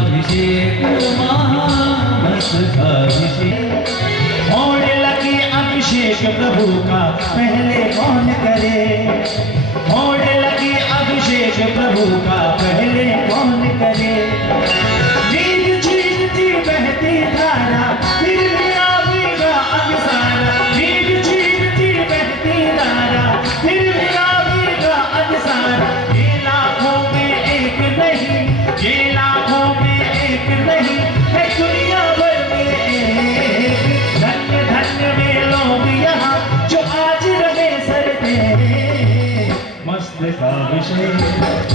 अभिषेक महामस्तकाभिषेक। होने लगी अभिषेक प्रभु का पहले कौन करे, होने लगी अभिषेक प्रभु का पहले कौन करे। नींद छीनती बहती धारा फिर भी आवेगा अभिसारा, नींद छीनती बहती धारा फिर भी आवेगा अभिसारा। ये लाखों में एक नहीं, ये लाखों में एक नहीं है दुनिया भर में एक। धन्य धन्य वे लोग यहाँ जो आज रहे सरते मस्तकाभिषेक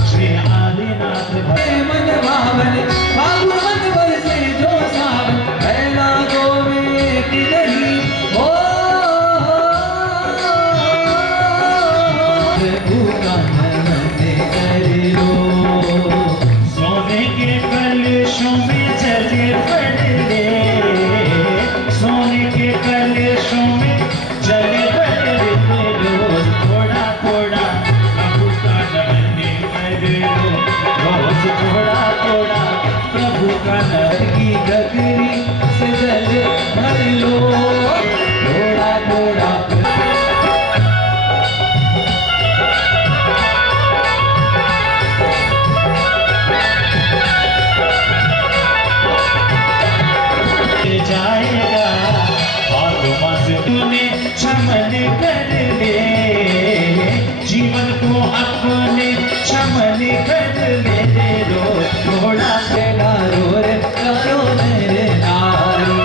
श्री आदिनाथ भरे मन भावन फागुन मन बरसे जो सावन पहला गो में की नहीं हो। प्रभु का नमन करो, सोने के कलशों में जले पड़े, सोने के कलशों में जले पड़े रोज थोड़ा थोड़ा प्रभु का नमन करो, रोज थोड़ा थोड़ा प्रभु का नर की गगरी से जल भर लो, थोड़ा थोड़ा जाएगा आत्मा से तूने चमन कर ले, जीवन को अपने चमन कर ले। रो थोड़ा तेरा रो रे करो मेरे नारो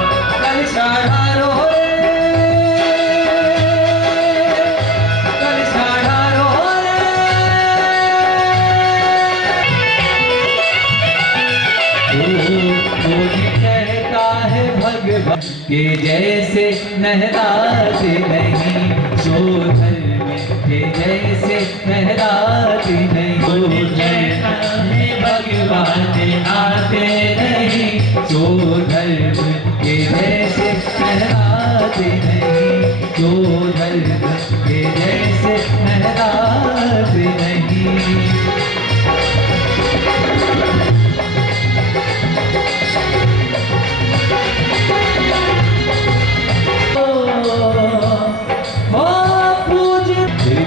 कल सारा रो रे, कल सारा रो रे। भगवान के जैसे नहलाते नहीं, सो धर्म के जैसे नहलाते नहीं। भगवान आते नहीं, सो धर्म के जैसे नहलाते नहीं, सो धर्म के जैसे नहलाते नहीं।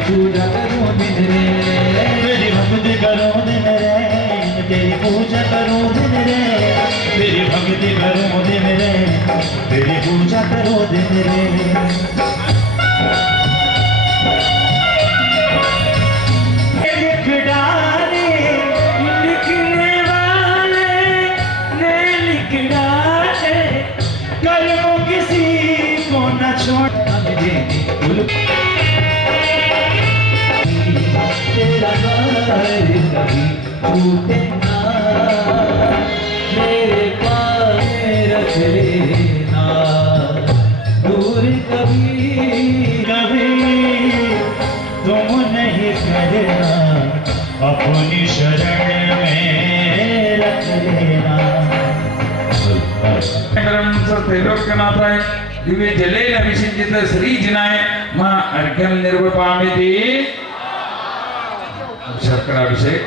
पूजा करूं दिन रे, तेरी भक्ति करूं दिन रे, तेरी पूजा करूं दिन रे, तेरी भक्ति करूं दिन रे, तेरी पूजा करूं दिन रे। लिख डाले लिखने वाले ने लिख डाले, कल वो किसी को न छोड़ तेरा घर कभी टूटे ना, मेरे पास रख लेना, दूर कभी कभी तुम नहीं करना, अपनी शरण में रख लेना। त्रैलोक्यनाथाय दिव्य जलेन अभिषिञ्चित श्रीजिनाय मां अर्घ्यं निर्वपामिति। शर्कराभिषेक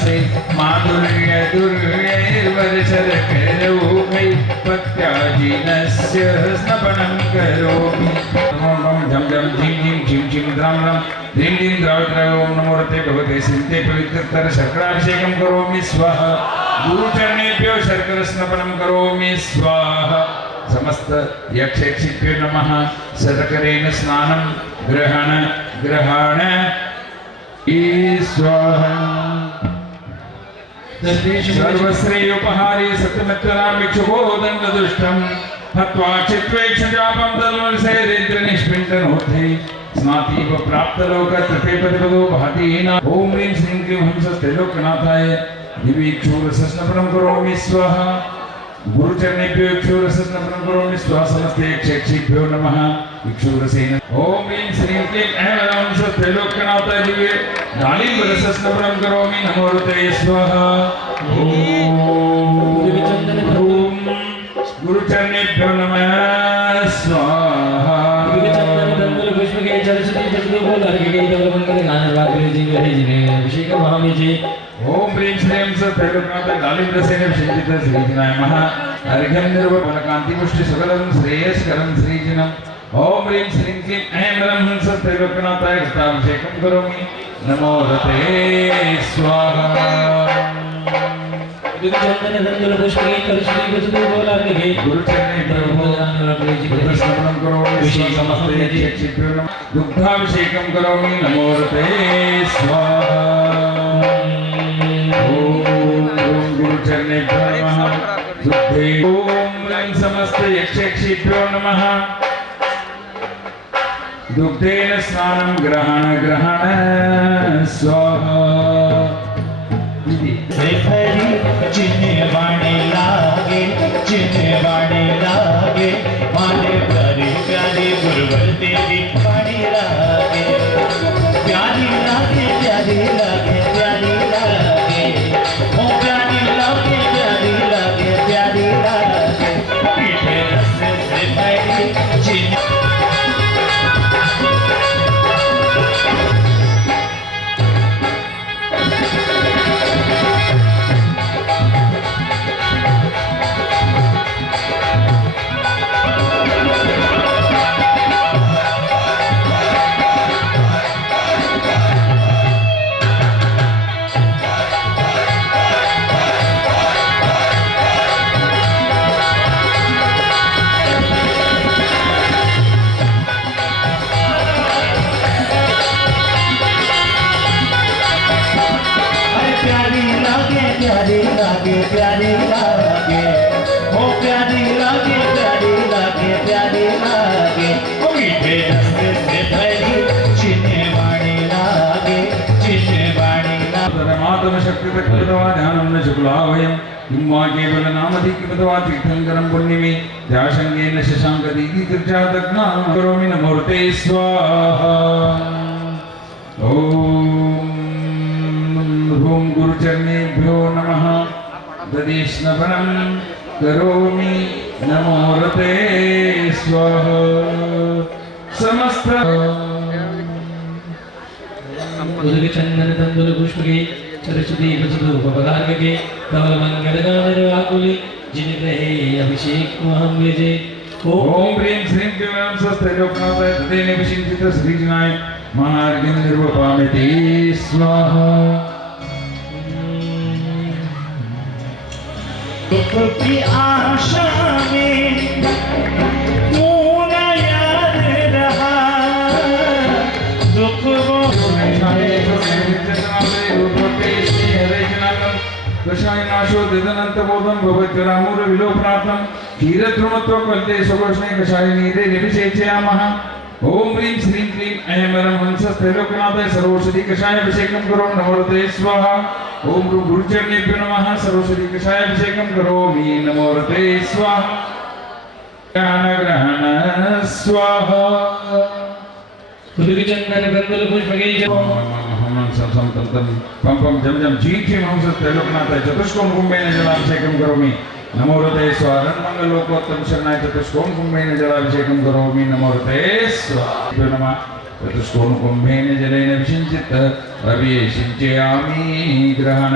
से माधुर्य दुर्वर्षर करो भई पत्याजीनस्य स्नपनं करोमि। झम झम झिं झिं झिं झिं द्रां द्रां ध्रीं ध्रीं द्राव द्राव ओम नमो रते भगवते सिन्ते पवित्रतर शर्कराभिषेकं करोमि स्वाहा। गुरुचरणेभ्यो शर्कर स्नपनं करोमि स्वाहा। समस्त यक्षेक्षिभ्यो नमः। शर्करेण स्नानं ग्रहण ग्रहण स्वाहा। सर्वश्रेयोपहारी सत्यमित्ररामिक्षुबोधनदुष्टं हत्वा चित्वेक्षजापं तन्मनसेरिन्द्रनिष्पिण्डनोद्धे स्नातीव प्राप्तलोकत्रपेपतिपदो भातीना। ॐ ह्रीं श्रीं क्लीं हंसस्त्रैलोक्यनाथाय दिवीक्षूरसस्नपनं करोमि स्वाहा। गुरुचरणेभ्यो इक्षुरसस्नपनं करोमि स्वाहा। समस्ते यक्षेक्षिभ्यो नमः। इक्षुरसेन ॐ ह्रीं श्रीं क्लीं त्रैलोक्यनाथाय दिव्ये दालीम्बरसस्नपनं करोमि नमो ऋते स्वाहा। ॐ गुरुचरणेभ्यो नमः स्वाहा। ओम ह्रीं श्रीं त्रैलोक्यनाथ लालिन्द्रसेन विषयित श्रीजिनाय महा अर्घ्यं निर्वपन कांति पुष्टि सकलं श्रेयस्करं श्रीजिनम् ओम ह्रीं श्रीं क्लीं ऐं ह्रं हंस त्रैलोक्यनाथाय घृताभिषेकं करोमि नमो रते स्वाहा चंदन गंधल पुष्पे कलशुद्धि वसुदेव बोलागे गुरुचरणे प्रभुस्मरणं करोमि विशेषमस्ते दुग्धाभिषेकं करोमि नमो रते स्वाहा ओम गुरुचरणे नमः दुग्धे ओम ह्रीं समस्त यक्षेभ्यो नमः दुग्धेन स्नानं ग्रहण स्वाहा जिन्हें वाणी लागे माने प्यारी प्यारी गुरुवर तेरी वाणी लागे प्यारी लागे प्यारी लागे प्यारी लागे ओ प्यारी लागे प्यारी लागे प्यारी लागे पीठे रस से भरी जिन्हें प्यारी लागे प्यारी लागे ओ प्यारी लागे प्यारी लागे प्यारी लागे ओ मीठे रस से भरी जिन्हें वाणी लागे मातम शक्ति तत्वा ध्यानं न शुक्लावयं किंवा केवल नामधिक्यमतवा तीर्थंकरं पुण्यमे जाशंगेन शशांकदीति तीर्थादग्नां करोमि नमोर्ते स्वाहा ओम गुरुचरणेभ्यो नमः ददेशनपनं करोमि नमो रते स्वाहा समस्त उदक चंदन तंदुल पुष्पके सरस्वती वसुदेव पदार्घके धवल मंगलगानर आकुले जिन ग्रहे अभिषेक महं वेजे ओम ह्रीं श्रीं क्लीं त्रैलोक्यनाथाय तदेन विशिष्ट श्रीजिनाय महार्घ्यं निर्वपामि स्वाहा दुख की आशा में पूरा याद रहा दुख वो कषायनाशो ददनन्तबोधं भवत्करामूलविलोपनाथं क्षीरतृणत्वकल्पे स्वघोषणे कषायनीते निविषेचयामः ओम ह्रीं श्रीं क्लीं ऐं ह्रं हंसस्त्रैलोक्यनाथाय सर्वौषधि कषायाभिषेकं करोमि नमो रते स्वाहा ओम गुरुचरणेभ्यो नमः सर्वौषधि कषायाभिषेकं करोमि नमो रते स्वाहा ग्रहण स्वाहा उदक चंदन गंधल पुष्पके पम पम जम जम जीठ्यं हंसस्त्रैलोक्यनाथाय चतुष्कोण कुम्भेन जलाभिषेकं करोमि नमो रते स्वाहा मंगलोकोत्तम शरणाय चतुष्कोण कुम्भेन जलाभिषेकं करोमि नमो रते स्वाहा नमः चतुष्कोण कुम्भेन जलेन विषिञ्चित् अभिषिञ्चयामि ग्रहण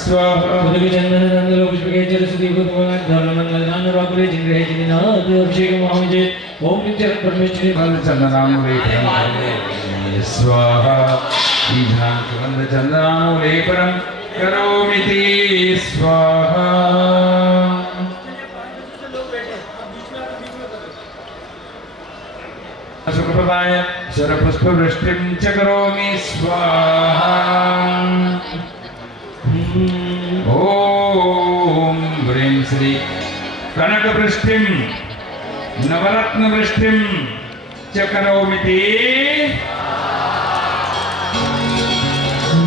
स्वाहा उदक चंदन गंधल पुष्पके सरस्वती भगवान धवल मंगलगानर आकुले जिन ग्रहे जिनाथ अभिषेक महं वेजे ओम चरण परमेश्वरी चंदनानुलेपनं स्वाहा चंदनानुलेपनं करोमि स्वाहा सुखप्रदाय शरपुष्पवृष्टिं च करोमि स्वाहा ओम ह्रीं श्री कनकवृष्टिं नवरत्नवृष्टिं च करोमि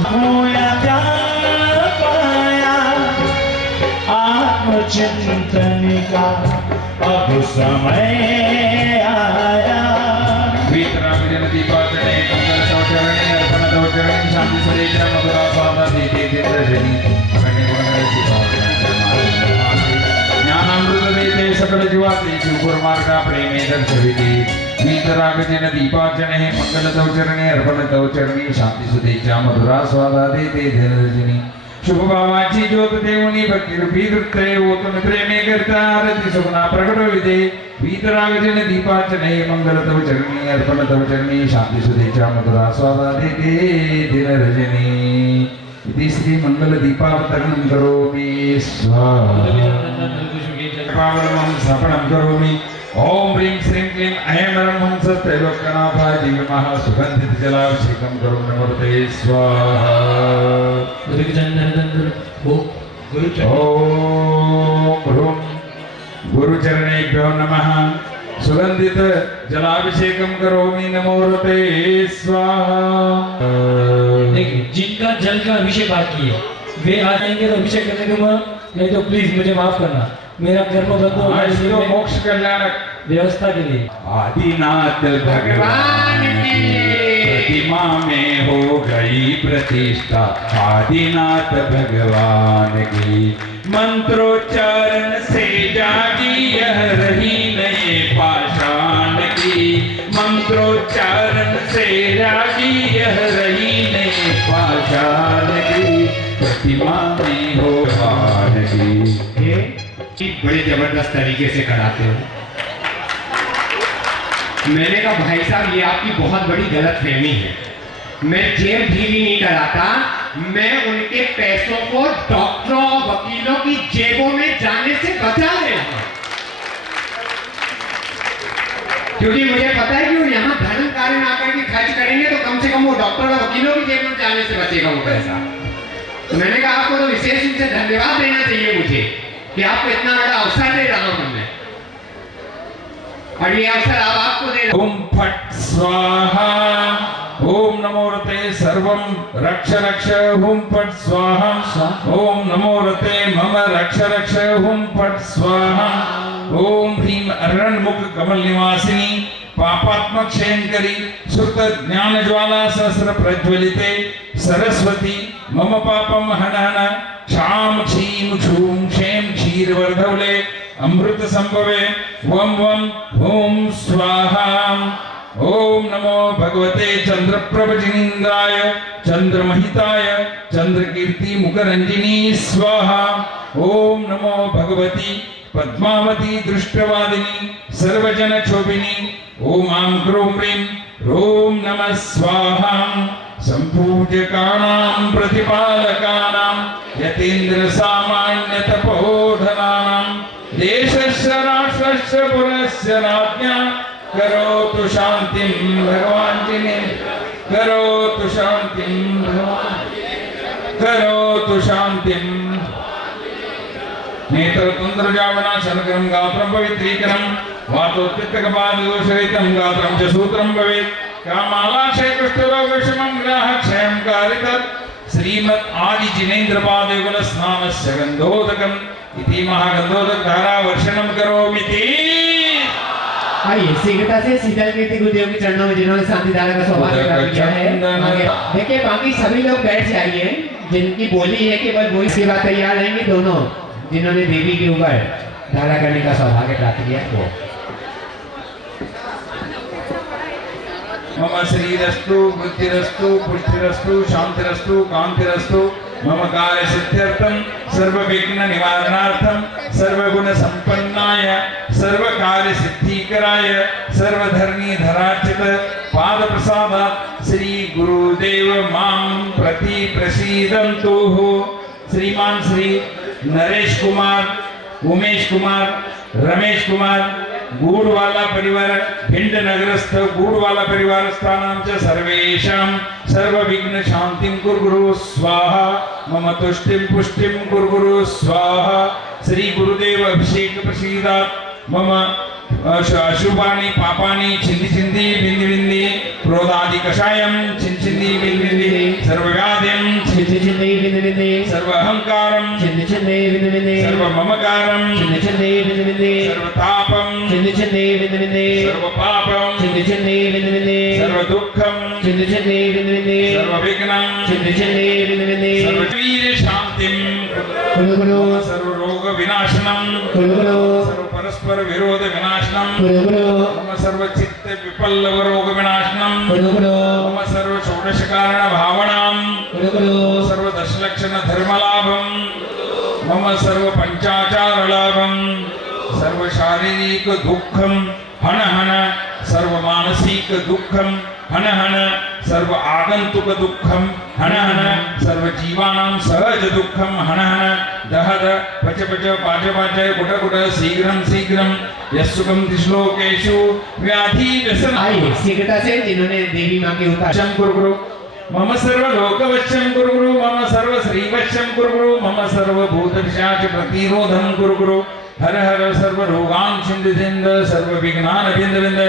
होया प्यार पाया आत्मचिंतन का अब समय आया दीपाचरणे मंगल सौचरणे अर्पण दौचरणे शांति सुरेचा मधुरा स्वादा दीति दीर्घजनी ज्ञानामृत देते सकल जीवाते शिवपुरमार्गा प्रेमे दर्शविते वीतरागजन दीपाचरणे मंगल दौचरणे अर्पण दौचरणे शांति सुरेचा मधुरा स्वादा दीति दीर्घजनी शुभ भावाची ज्योत देवनी भक्ती रूपी वृत्ते ओतून प्रेमे करता आरती सुगुणा प्रकट विदे वीतरागजन दीपाचने मंगल तव चरणी अर्पण तव चरणी शांती सुधेच्या मधुरा स्वादा देते दिन रजनी इति श्री मंगल दीपावतरणं करोमि स्वाहा पावनमं स्थापनं करोमि ओम ह्रीं श्रीं क्लीं ऐं ह्रं हंसत्रैलोक्यनाथाय दिव्यमः सुगन्धित जलाभिषेकं करोमि नमोते स्वाहा ओम गुरुचरणेभ्यो नमः सुगंधित जलाभिषेकं करोमि नमोते स्वाहा। देखिए जिनका जल का अभिषेक बाकी है वे आ जाएंगे तो अभिषेक करने दूंगा, नहीं तो प्लीज मुझे माफ करना, मेरा कर्म बंद हो आज तो मोक्ष कल्याणक व्यवस्था के लिए। आदिनाथ भगवान की प्रतिमा में हो गई प्रतिष्ठा, आदिनाथ भगवान की मंत्रोच्चारण से जागी यह रही नए पाषाण की, मंत्रोच्चारण से जागी यह रही नए पाषाण की, प्रतिमा में हो भगवान की। बड़े जबरदस्त तरीके से कराते हो। मैंने कहा भाई साहब ये आपकी बहुत बड़ी गलतफहमी है, मैं जेब ढीली नहीं कराता, मैं उनके पैसों को डॉक्टरों और वकीलों की जेबों में जाने से बचा रहा हूं, क्योंकि मुझे पता है कि वो यहाँ धर्म कार्य में आकर के खर्च करेंगे तो कम से कम वो डॉक्टर और वकीलों की जेब में जाने से बचेगा वो पैसा। तो मैंने कहा आपको तो विशेष रूप से धन्यवाद देना चाहिए मुझे कि आपको इतना बड़ा अवसर दे रहा हूं मैं, और ये अवसर आपको दे रहा हूं। ओम फट स्वाहा ओम नमो रते सर्वं रक्ष रक्ष हुम फट स्वाहा ओम नमो रते मम रक्ष रक्ष हुम फट स्वाहा ओम ह्रीं अरणमुख कमल निवासिनी पापात्मक क्षयंकरी सुत ज्ञान ज्वाला सहस्र प्रज्वलिते सरस्वती मम पापम हन हन क्षाम क्षीम क्षूम क्षेम क्षीरवर्धवले अमृत संभवे वम वम ओम स्वाहा ओम नमो भगवते चंद्रप्रभजिनीन्द्राय चंद्रमहिताय चंद्रकीर्ति मुखरंजिनी स्वाहा ओम नमो भगवती पद्मावती दृष्टवादिनी सर्वजन क्षोभिनी ओम आं क्रों ह्रीं रोम नमः स्वाहा संपूज्यकानां प्रतिपालकानां यतीन्द्र सामान्य तपोधनानां देशस्य राष्ट्रस्य पुरस्य राज्ञा करोतु शांतिं भगवान जी ने करोतु शांतिं भगवान करोतु शांतिं नेत्रतुन्द्रजावना शनकरं गात्रं पवित्रीकरं वातोत्पित्तकपाददोषरहितं गात्रं च सूत्रं भवेत् कामालाशय कुष्ठरोगविषमं ग्राहक्षयं कारितत् श्रीमद् आदि जिनेन्द्र पादयुगल स्नानस्य गन्धोदकम् इति महागन्धोदक धारा वर्षणं करोमीति। आइए शीघ्रता से शीतल कीर्ति गुरुदेव के चरणों में जिन्होंने शांति धारा का सौभाग्य प्राप्त किया है। देखिए बाकी सभी लोग बैठ जाइए, जिनकी बोली है कि बस वही सेवा तैयार रहेंगे, दोनों जिन्होंने देवी के ऊपर धारा करने का सौभाग्य प्राप्त किया वो। मम शरीरस्तु बुद्धिरस्तु पुष्टिरस्तु शांतिरस्तु कांतिरस्तु मम कार्य सिद्ध्यर्थं सर्व विघ्न निवारणार्थं सर्वगुण संपन्नाय सर्व कार्य सिद्धिकराय सर्वधर्मी धरार्चित पाद प्रसादात् श्री गुरुदेव मां प्रति प्रसीदन्तु। श्रीमान श्री नरेश कुमार, उमेश कुमार, रमेश कुमार, गूढ़वाला परिवार, भिंड नगरस्थ गूढ़वाला परिवार स्थानां च सर्वेषां सर्वविघ्न शांतिं कुर्गुरु स्वाहा मम तुष्टिं पुष्टिं कुर्गुरु स्वाहा। श्री गुरुदेव अभिषेक प्रसीदात् मम अशुभानि पापानि छिन्दी छिन्दी बिंदी बिंदी क्रोधादि कषायं छिन्दी बिंदी बिंदी सर्वव्याधिं छिन्दी छिन्दी बिंदी बिंदी सर्वहंकारं छिन्दी छिन्दी बिंदी बिंदी सर्वममकारं छिन्दी छिन्दी बिंदी बिंदी सर्वतापं छिन्दी छिन्दी बिंदी बिंदी सर्वपापं छिन्दी छिन्दी बिंदी बिंदी सर्वदुःखं छिन्दी छिन्दी बिंदी बिंदी सर्वविघ्नं छिन्दी छिन्दी बिंदी बिंदी सर्ववीर शांतिं कुरु कुरु सर्वरोग विनाशनं कुरु कुरु सर्व परस्पर विरोध विनाशनं विनाशनम गुरु गुरु मम सर्व चित्त विपल्लव रोग विनाशनम गुरु गुरु मम सर्व षोडश कारण भावनाम गुरु गुरु सर्व दशलक्षण धर्म लाभम मम सर्व पंचाचार लाभम सर्व शारीरिक दुःखम हन हन सर्व मानसिक दुःखम हन हन सर्व आगंतुक दुःखम हन हन सर्व जीवानां सहज दुःखम हन हन दहद पच पच पाच पाच गुट गुट शीघ्रं शीघ्रं यस्सुखं श्लोकेषु व्याधि व्यसन आइए शीघ्रता से जिन्होंने देवी माँ के उतार वश्यं कुरु गुरु मम सर्व लोकवश्यं कुरु गुरु मम सर्व श्रीवश्यं कुरु गुरु मम सर्व भूत पिशाच प्रतिरोधं कुरु गुरु हर हर सर्व रोगान् छिन्द छिन्द सर्व विघ्नान् विन्द विन्द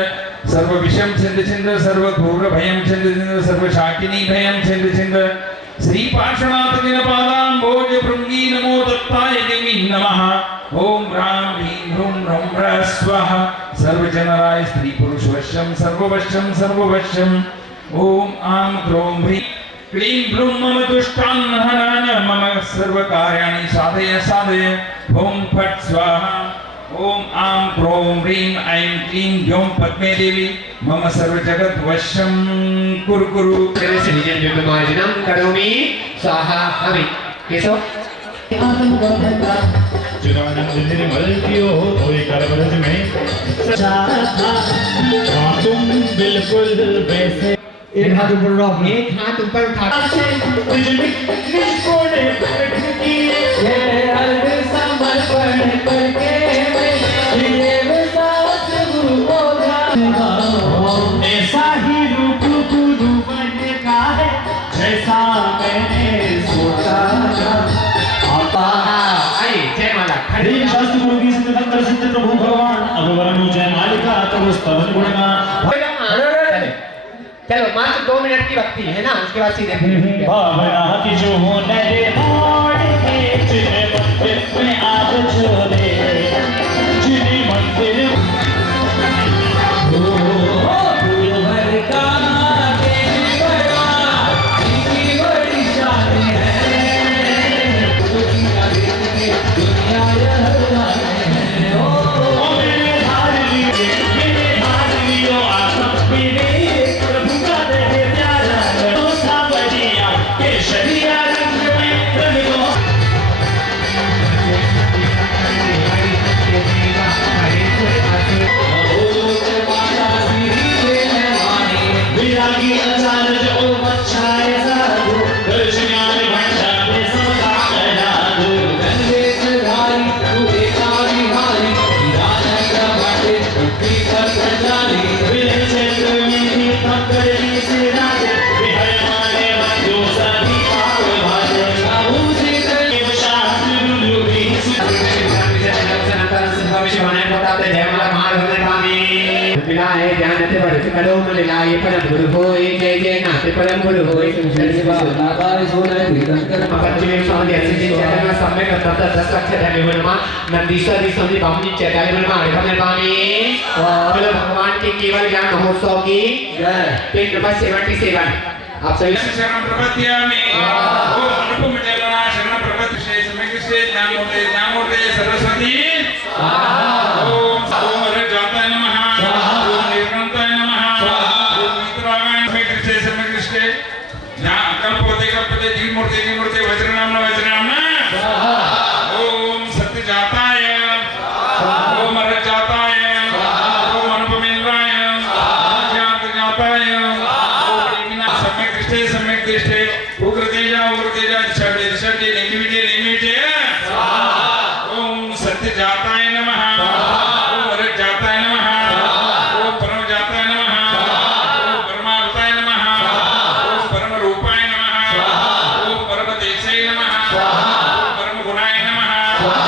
सर्व विषम छिन्द छिन्द सर्व घोर भयं छिन्द छिन्द सर्व शाकिनी भयं छिन्द छिन्द श्री पार्श्वनाथ दिन पादाम्भोज भृंगी नमो दत्ताय देवी नमः ओम ह्रां ह्रीं ह्रूं ह्रौं ह्रः स्वः सर्वजनराय स्त्री पुरुष वश्यं सर्ववश्यं ओम आं ग्रौं ह्रीं क्लीं ब्लूं मम दुष्टान् हनन मम सर्वकार्याणि साधय साधय ओम फट् स्वाहा ओम आं ग्रौं ह्रीं ऐं क्लीं द्यौं पद्मे देवी मम सर्वजगत् वश्यं कुरु कुरु मार्जनम करोमि स्वाहा हवि केशव चिदानंद निर्मल कियो धोए कर ब्रज में हाँ तुम बिल्कुल वैसे एक हाथ ऊपर रख एक हाथ ऊपर उठा समर्पण करके ऐसा ही रूप गुरु बन का है जैसा मैंने सोचा था आइए जय माला हरे शास्त्र गुरु की सिद्ध तंत्र सिद्ध प्रभु भगवान अब वरनु जय मालिका तब स्तवन गुणगान चलो मात्र 2 मिनट की भक्ति है ना उसके बाद सीधे भावना की जो नरे मोड़ के जिन्हें मंदिर में आज छोड़े जिन्हें मंदिर मिलाए ध्यान से बढ़ करो मिलाए परम गुरु होए जय जय नाथ परम गुरु होए पश्चिमी स्वामी असिद्धि चैतन्य सम्यक तत्त दस अक्षर धन्यवाद नंदीश्वरी स्वामी बामनी चैतन्य निर्माण निर्माणी बोलो भगवान के केवल ज्ञान महोत्सव की जय पेट नंबर 77 आप सभी शरण प्रपद्यामि ओम अनुपम जलना शरण प्रपद्य श्री समय ज्ञानमूर्ते सरस्वती ओम ओम रजाताय नमः ओम निर्गुणाय नमः ओम मित्रागाय समय कृष्णे कल्पते जीवमूर्ते वज्रनामना ओम सत्यजाताय ओम रजाताय ओम अनुपमेन्द्राय ज्ञातजाताय सम्यक दृष्टे उग्रतेजा दिशा निमिटे ओम सत्यजाताय नमः ओम रजाताय नमः ओम परमजाताय नमः ओम परमार्थाय नमः ओम परमरूपाय नमः ओम परमदेशाय नमः ओम परमगुणाय नमः ओम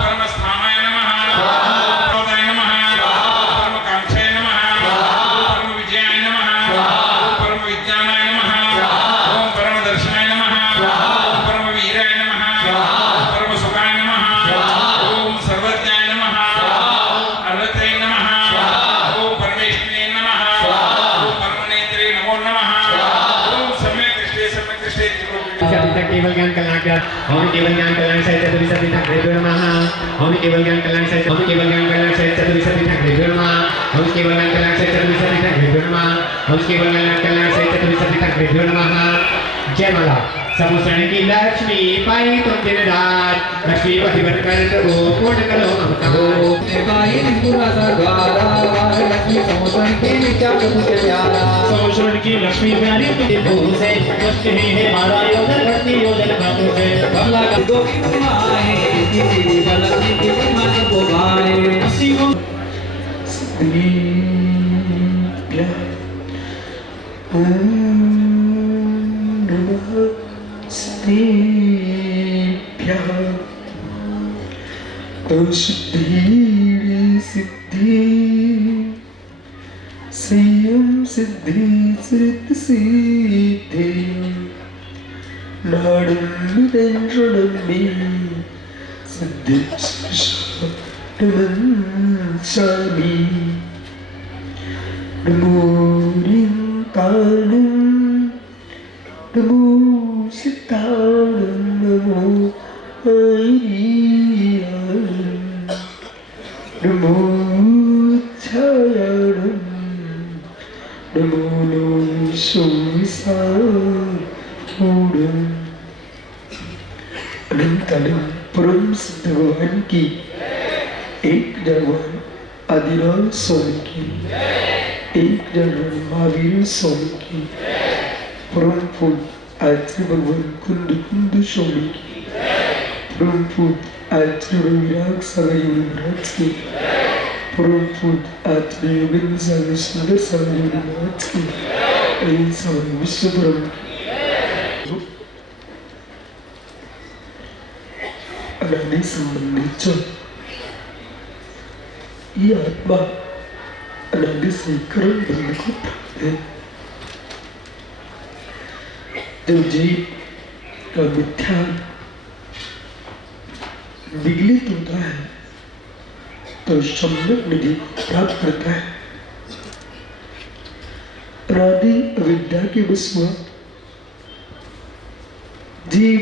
परमस्थानाय नमः ओम परमदाय नमः ओम परमकांक्षाय नमः ओम परमविजयाय नमः ओम परमविज्ञानाय नमः ओम परमदर्शनाय नमः ओम परमवीराय नमः ओम परमसुखाय नमः ओम सर्वज्ञाय नमः ओम अर्हते नमः ओम परमेश्वरे नमः ओम परमनेत्रे नमो नमः ओम सम्यक दृष्टे केवल ज्ञान कल्याण और केवल ज्ञान कल्याण से सभी तक नमः हम केवल ज्ञान कल्याण से चतुर्विंशति ठाकुरेभ्यो नमः। हम केवल ज्ञान कल्याण से चतुर्विंशति ठाकुरेभ्यो नमः। हम केवल ज्ञान कल्याण से चतुर्विंशति ठाकुरेभ्यो नमः। जय माता समुसरण की लक्ष्मी पाई तुम दिन रात लक्ष्मी पति बनकर वो पूर्ण करो ममता हो। पाई पूरा सरगारा लक्ष्मी समुसरण की नित्या प्रभु के प्यारा। समुसरण की लक्ष्मी प्यारी तुझे भूल से कष्ट ही है मारा योजन भक्ति योजन भानु से कमला का गोपी माए किसी लक्ष्मी की मान को गाए। सिद्धि संयम सिद्धि सृत सिद्धि नाडं षडम्बी सिद्धि शामी नमो रिंताणं नमो सिताणं नमो नमो छायाणं नमो सोमिसारणं अनंतानंद परम सिद्ध भगवान की एक भगवान आदिनाथ स्वामी की एक भगवान महावीर स्वामी की परम फूल आचार्य भगवान कुंद कुंद स्वामी की परम फूल आचार्य विराग सागर योगी महाराज की परम फूल आचार्य योगेंद्र सागर सुंदर सागर योगी महाराज की इन सागर विश्व परम अनादि संबंधित ये आत्मा अनादि से कर्म बंध को प्राप्त है। जब जीव का मिथ्या विगलित होता है तो सम्यक निधि प्राप्त करता है। अनादि अविद्या के वश हुआ जीव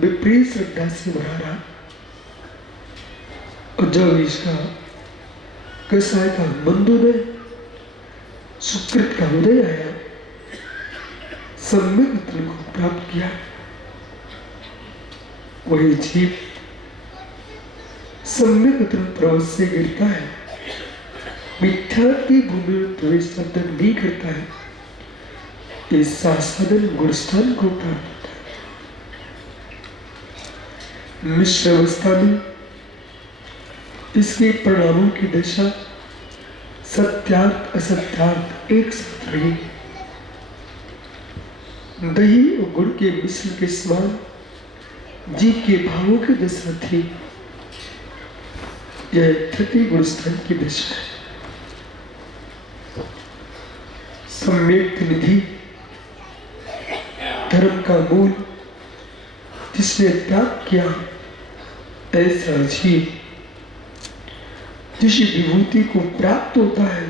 विपरीत श्रद्धा से भरा रहा और जब इसका कसाय का मंदोदय सुकृत का उदय आया सम्यक तत्व को प्राप्त किया वही जीव सम्यक तत्व प्रवेश से गिरता है मिथ्या की भूमि में प्रवेश तब तक नहीं करता है इस साधन गुणस्थान को प्राप्त मिश्र अवस्था में इसके परिणामों की दशा सत्यार्थ असत्यार्थ एक साथ रही। दही और गुड़ के मिश्रण के समान जीव के भावों की दशा थी। यह तृतीय गुणस्थान की दशा है। सम्यक निधि धर्म का मूल जिसने प्राप्त किया ऐसा जीव जिस विभूति को प्राप्त होता है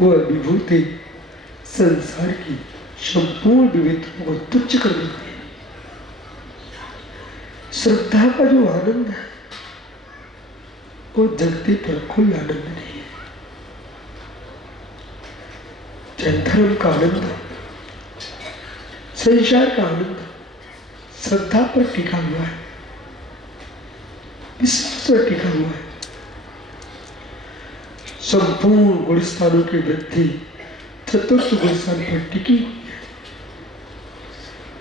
वह विभूति संसार की संपूर्ण विविधताओं को तुच्छ कर देती है। श्रद्धा का जो आनंद है वो जगते पर कोई आनंद नहीं है। चाहे धर्म का आनंद है संसार का आनंद श्रद्धा पर टिका हुआ है विश्वास पर टिका हुआ है। संपूर्ण गुणस्थानों की वृद्धि चतुर्थ गुणस्थान पर टिकी हुई है।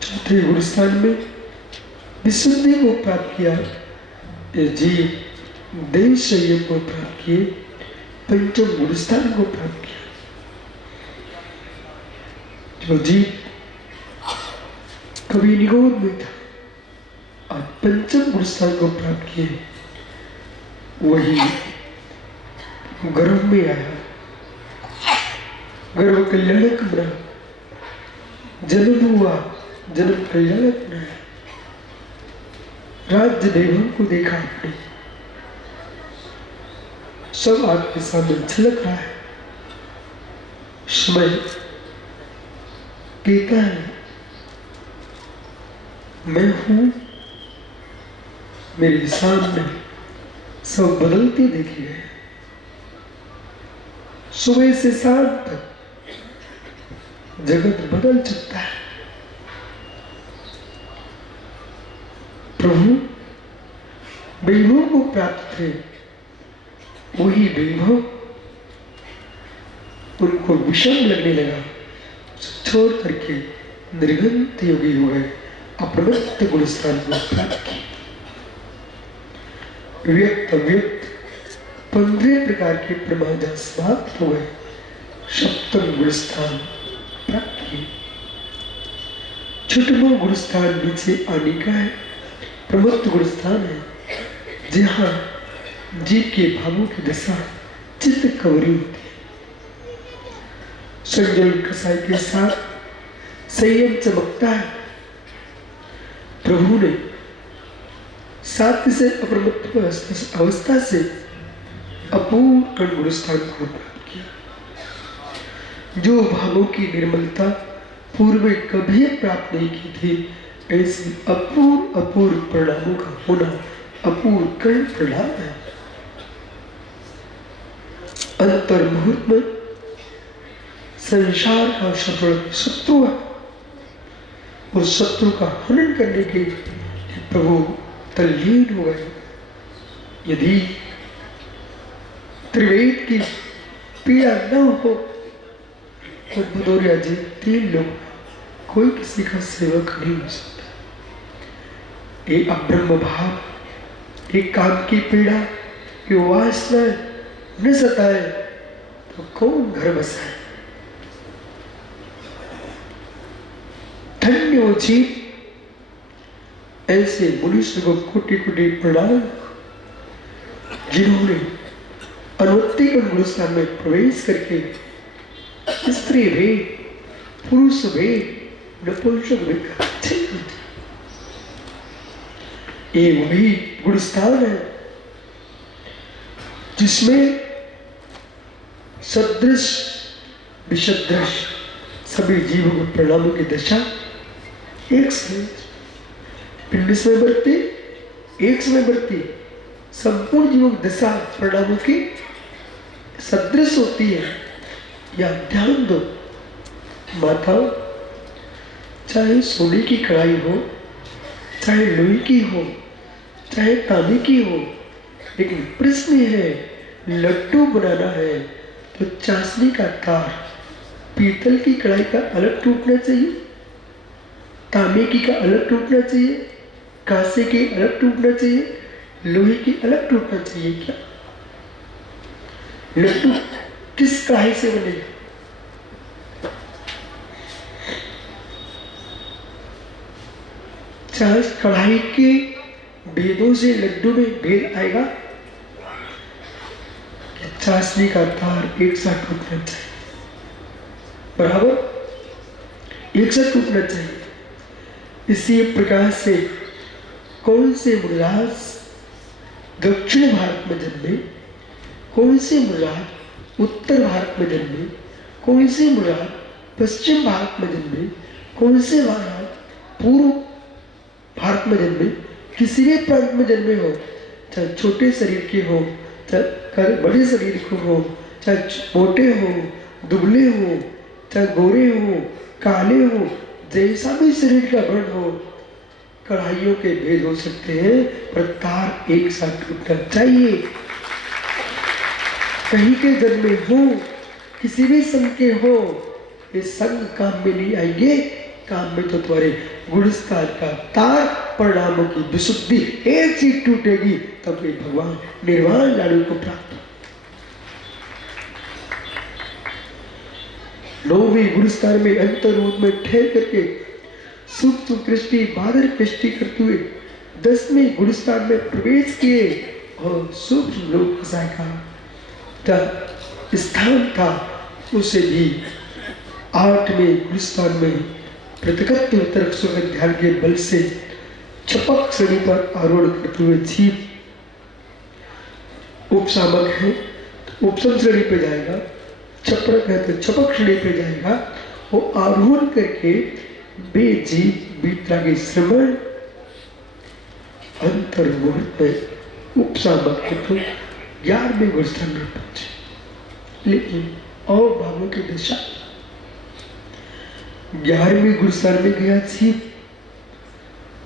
चौथे गुणस्थान में विशुद्धि को प्राप्त किया ये जीव देह संयम को प्राप्त किए पंचम गुणस्थान को प्राप्त किया। जो जीव कभी निगोद में था और पंचम गुणस्थान को प्राप्त किए वही गर्भ में आया गर्भ कल्याणक बना जन्म हुआ जन्म कल्याणक बनाया राज्य देवों को देखा आपने सब आपके सामने झलक रहा है। समय कहता है मैं हूं मेरे सामने सब बदलते देखे गए। सुबह से शाम तक जगत बदल चुका है। प्रभु वैभव को प्राप्त थे, वही वैभव उनको विषम लगने लगा, छोड़ करके निर्गंत योगी हो गए, अप्रमत्त गुणस्थान को प्राप्त किया। व्यक्त अव्यक्त 15 प्रकार के प्रमाद समाप्त हो गए, सप्तम गुणस्थान प्राप्त किए। छठवां गुणस्थान नीचे आने का है, प्रमत्त गुणस्थान है, जहां जीव के भावों की दशा चित्त कवरी होती है। संजय कसाई के साथ संयम चमकता है। प्रभु ने सात्य से अप्रमत्त अवस्था से अपूर्ण गुणस्थान को प्राप्त किया। जो भावों की निर्मलता पूर्व कभी प्राप्त नहीं की थी, ऐसी अपूर्व परिणामों का होना अपूर्व कर्ण परिणाम है। अंतर मुहूर्त में संसार का शत्रु है, उस शत्रु का हनन करने के प्रभु तल्लीन हो गए। यदि त्रिवेद की पीड़ा न हो तो भदौरिया जी 3 लोग कोई किसी का सेवक नहीं हो सकता। एक अब्रह्म भाव, एक काम की पीड़ा, कि वासना न सताए तो कौन घर बसाए। धन्य वो जीव, ऐसे मनुष्य को कोटि कोटि प्रणाम, जिन्होंने अनुवत्ति गुणस्थान में प्रवेश करके स्त्री भेद, पुरुष भेद, नपुंसक भेद, ये वही गुणस्थान है जिसमें सदृश विसदृश सभी जीवों के परिणामों की दशा एक समय पिंड में बढ़ती, एक समय बढ़ती, संपूर्ण जीवों की दशा परिणामों की सदृश होती है। या ध्यान दो माताओं, चाहे सोने की कढ़ाई हो, चाहे लोहे की हो, चाहे तांबे की हो, लेकिन प्रश्न है लड्डू बनाना है तो चाशनी का तार पीतल की कढ़ाई का अलग टूटना चाहिए, तांबे की का अलग टूटना चाहिए, कांसे की अलग टूटना चाहिए, लोहे की अलग टूटना चाहिए क्या? लड्डू किस कढ़ाई से बनेगा? चाहे कढ़ाई के भेदों से लड्डू में भेद आएगा, चाशनी का तार एक साथ टूटना चाहिए, बराबर एक साथ टूटना चाहिए। इसी प्रकार से कौन से मुराद दक्षिण भारत में जन्मे, कौन से मुराद उत्तर भारत में जन्मे, कौन से मुराद पश्चिम भारत में जन्मे, कौन से मुराद पूर्व भारत में जन्मे, किसी भी प्रांत में जन्मे हो, चाहे छोटे शरीर के हो, चाहे बड़े शरीर के हो, चाहे मोटे हो, दुबले हो, चाहे गोरे हो, काले हो, जैसा भी शरीर का वर्ण हो, कढ़ाइयों के भेद हो सकते हैं, पर तार एक साथ टूटना चाहिए। कहीं के जन्मे हो, किसी भी संघ के हो, ये संघ काम में नहीं आएंगे, काम में तो तुम्हारे गुणस्थान का तार परिणामों की विशुद्धि एक चीज टूटेगी, तब भी भगवान निर्वाण लाडू को प्राप्त। नौवीं गुणस्थान में अंतर रूप में ठहर करके सूक्ष्म कृष्टि बादर कृष्टि करते हुए 10वें गुणस्थान में प्रवेश किए और सूक्ष्म लोक कसाई का स्थान था, उसे भी 8वें गुणस्थान में प्रतिगत उत्तर स्वर्ग ध्यान के बल से छपक श्रेणी पर आरोहण करते हुए जीव उपसामक है तो उपसम श्रेणी पे जाएगा, छपक है तो छपक श्रेणी पे जाएगा। वो आरोहण करके बेजीव बीतरा के श्रवण अंतर मुहूर्त में उपसा के तो 11वें गुरुस्थान में पहुंचे, लेकिन और बाबू की दशा 11वें गुरुस्थान में गया थी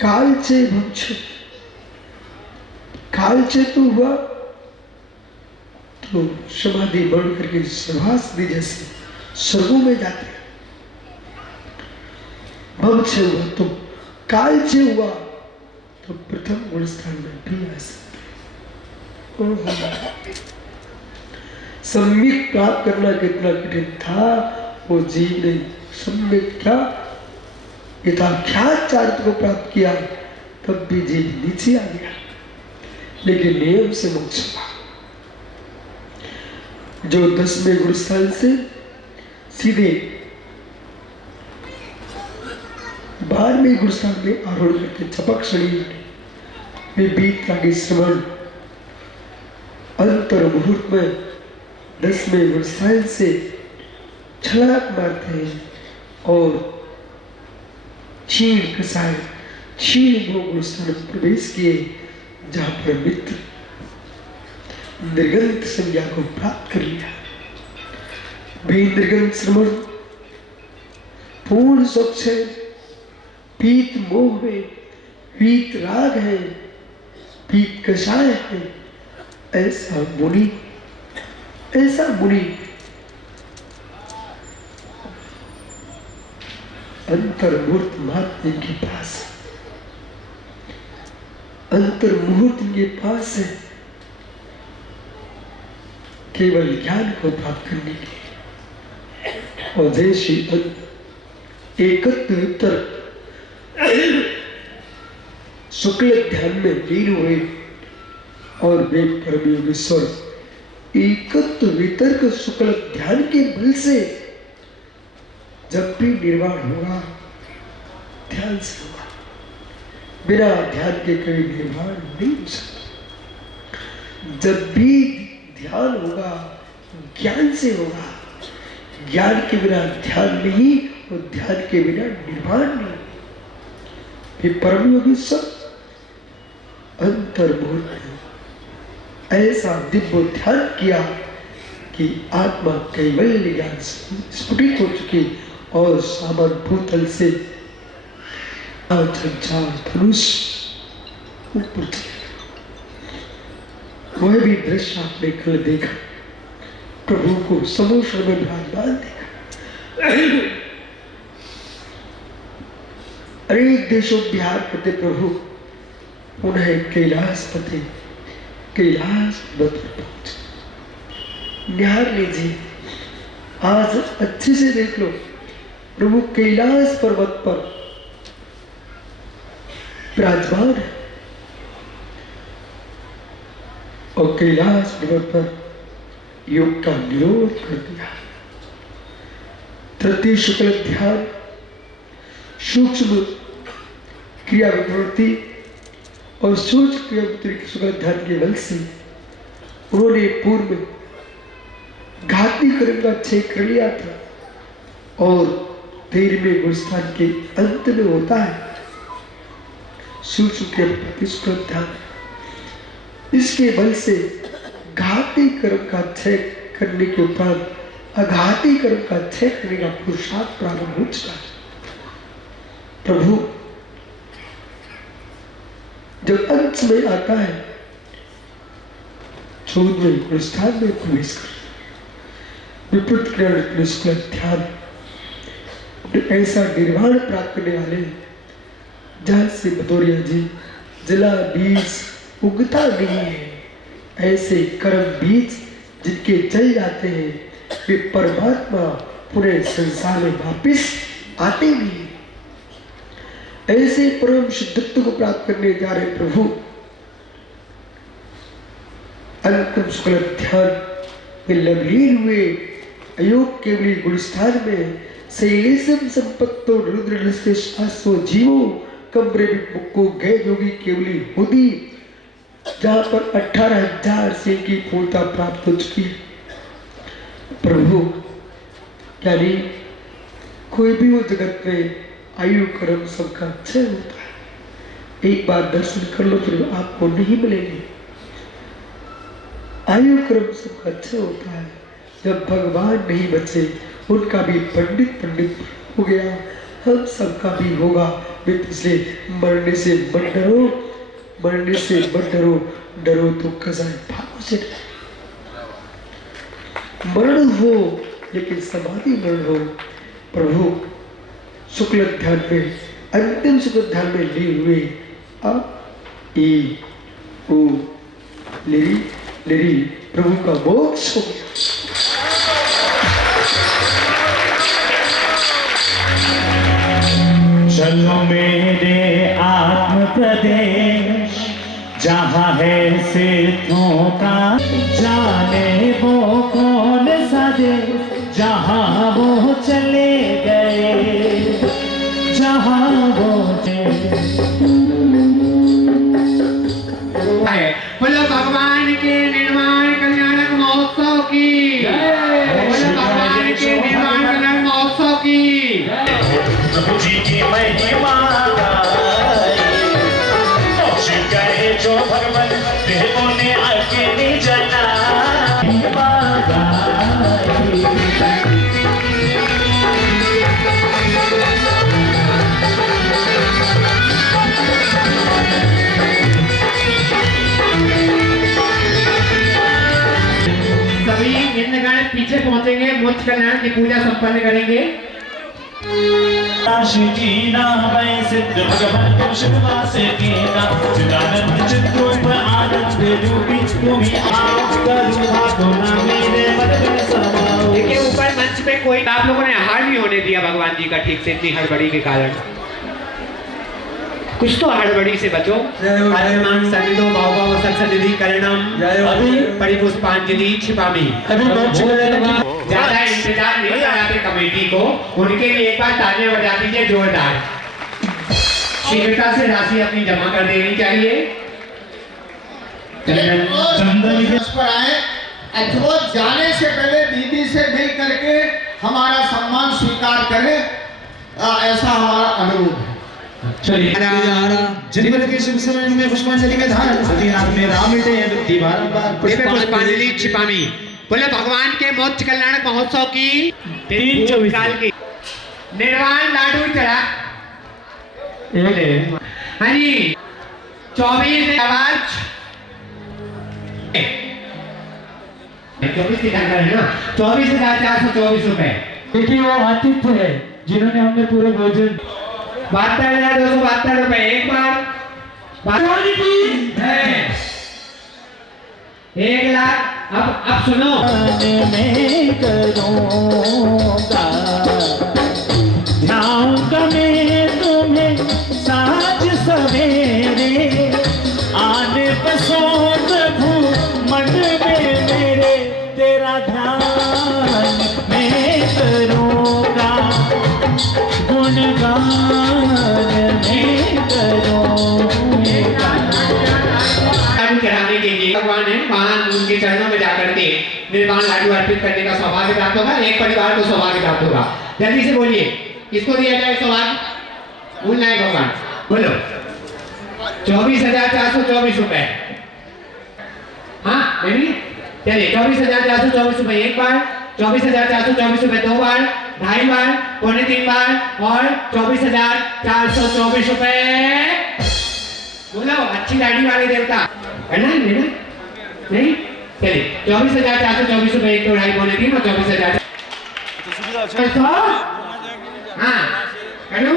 कालचे भक्ष, कालचे तो हुआ तो समाधि बढ़ करके सर्वास्ति जैसे स्वर्गों में जाते, भक्ष हुआ तो कालचे हुआ तो प्रथम गुरुस्थान में भी आ सकते। सम्यक प्राप्त करना कितना कठिन था वो जीव ने सम्यक क्या यथाख्यात चारित्र को प्राप्त किया, तब भी जीव नीचे आ गया, लेकिन नियम से मोक्ष हुआ। जो 10वें गुरुस्थान से सीधे 12वें गुरुस्थान में आरोहण करके चपक शरीर में बीत आगे श्रवण अंतर मुहूर्त में 10वें गुरुस्थान से छलाक मारते हैं और क्षीण कसाय क्षीण वो गुरुस्थान में प्रवेश किए, जहां पर मित्र निर्गंत संज्ञा को प्राप्त कर लिया। भी निर्गंत श्रवण पूर्ण स्वच्छ है, पीत मोह है, पीत राग है, पीत कषाय है, ऐसा मुनि अंतर्मुहूर्त मात्र इनके पास, अंतर्मुहूर्त इनके पास है केवल ज्ञान को प्राप्त करने के लिए। और जैसे एकत्र शुक्ल ध्यान में लीन हुए और वे परमेश्वर एकत्व वितर्क शुक्ल ध्यान के बल से जब भी निर्वाण होगा ध्यान से होगा, बिना ध्यान के कभी निर्वाण नहीं हो सकता। जब भी ध्यान होगा ज्ञान से होगा, ज्ञान के बिना ध्यान नहीं और ध्यान के बिना निर्वाण नहीं। फिर परम योगी सब अंतर्मुहूर्त ऐसा दिव्य ध्यान किया कि आत्मा कैवल्य ज्ञान स्फुटित हो चुकी और सामान भूतल से धनुष ऊपर चले। वह भी दृश्य आपने कल देखा, प्रभु को समुद्र में विराजमान देखा। अनेक देशों बिहार करते प्रभु उन्हें कैलाशपति कैलाश पर्वत पर पहुंचे। निहार लीजिए, आज अच्छे से देख लो, प्रभु कैलाश पर्वत पर विराजमान है और कैलाश पर्वत पर योग का निरोध कर दिया। तृतीय शुक्ल ध्यान सूक्ष्म क्रिया प्रवृत्ति और सूक्ष्म क्रिया शुक्ल ध्यान के बल से उन्होंने पूर्व में घाती कर्म का क्षय कर लिया था और 13वें गुरुस्थान के अंत में होता है सूक्ष्म क्रिया ध्यान। इसके बल से घाती कर्म का क्षय करने के उपरांत अघाती कर्म का क्षय करने का पुरुषार्थ प्रारंभ हो चुका है। प्रभु जब अंत में आता है 14वें गुरुस्थान में प्रवेश कर विपरीत क्रिया ध्यान ऐसा निर्वाण प्राप्त करने वाले जहां से भदौरिया जी जिला बीज उगता नहीं है, ऐसे कर्म बीज जिनके जल जाते हैं वे परमात्मा पूरे संसार में वापिस आते नहीं। ऐसे परम शुद्धत्व को प्राप्त करने जा रहे प्रभु अंतिम शुक्ल ध्यान में लवलीन हुए अयोग केवली गुरुस्थान में शैलेशम संपत्तो रुद्र शास्त्रो जीवो कमरे को गए योगी केवली होदी, जहां पर 18,000 सिंह की पूर्णता प्राप्त हो चुकी है। प्रभु यानी कोई भी वो जगत में आयु कर्म सबका क्षय होता है, एक बार दर्शन कर लो फिर आपको नहीं मिलेंगे। आयु क्रम सबका अच्छा होता है। जब भगवान नहीं बचे उनका भी पंडित हो गया, हम सबका भी होगा। मित्र से मरने से मत डरो, मरने से मत डरो, डरो तो कसाई भावों से। मरण हो लेकिन समाधि मरण हो। प्रभु शुक्ल ध्यान में, अंतिम शुक्ल ध्यान में लिए हुए अब ई ओ लेरी प्रभु का मोक्ष हो गया। चलो मेरे आत्म प्रदेश, जहाँ है सिद्धों का, जाने वो कौन सा देश, जहाँ वो चले गए, जहाँ वो बोलो भगवान के निर्माण कल्याणक महोत्सव की, बोलो भगवान के निर्माण कल्याण महोत्सव की। प्रभु जी की महिमा गए जो भगवान देवों ने अग्नि जलाई। सभी निम्नगण पीछे पहुंचेंगे, मोक्ष कल्याण की पूजा संपन्न करेंगे। सिद्ध भगवान शिववास कीना, चिदानंद चित्रूप आनंद रूपी तुम्ही आप करुणा गुना मेरे मन में समाओ। देखिए ऊपर मंच पे कोई आप लोगों ने आहार नहीं होने दिया भगवान जी का ठीक से, इतनी हड़बड़ी के कारण। कुछ तो हड़बड़ी से बचो। आत्मान सन्निधो भाव सत्सनिधि करणम परिपुष्पांजलि छिपामी। ज्यादा इंतजार नहीं कराते कमेटी को, उनके लिए एक बार तालियां बजा दीजिए जोरदार। शीघ्रता से राशि अपनी जमा कर देनी चाहिए। चंदन पर आए जो जाने से पहले दीदी से मिल करके हमारा सम्मान स्वीकार करें, ऐसा हमारा अनुरोध है। जीवन के शुभ समय में पुष्पांजलि में धारण सतीनाथ में राम मिटे वृद्धि बारंबार पुष्पांजलि छिपामी। बोले भगवान के मोक्ष कल्याण महोत्सव की 3 साल की निर्वाण लाडू चढ़ा। हाँ जी 24 आवाज 24 दिखा है ना, 24,424 रुपए। देखिए वो आतिथ्य है जिन्होंने हमें पूरे भोजन 72,272 रुपए। एक बार 1 लाख। अब सुनो, में करूँगा ध्याऊंगा मैं तुम्हें साज सवेरे, आने बसो प्रभु मन में मेरे, तेरा ध्यान मैं करूँगा, गुणगान मैं करूँगा। चढ़ाने के लिए भगवान है, महान उनके चरणों में जाकर के निर्वाण लाडू अर्पित करने का सौभाग्य प्राप्त होगा। एक परिवार को सौभाग्य प्राप्त होगा। जल्दी से बोलिए किसको दिया जाए सौभाग्य? भूल नायक भगवान बोलो। 24,424 रुपए। हाँ बेबी चलिए 24,424 रुपए एक बार, 24,424 रुपए 2 बार, 2.5 बार, 3.25 बार और 24,424 रुपए। बोलो अच्छी दाढ़ी वाले देवता है ना, नहीं चलिए 24,424 रुपए 1, 2, 2.5, 3 और 24,000। हाँ हेलो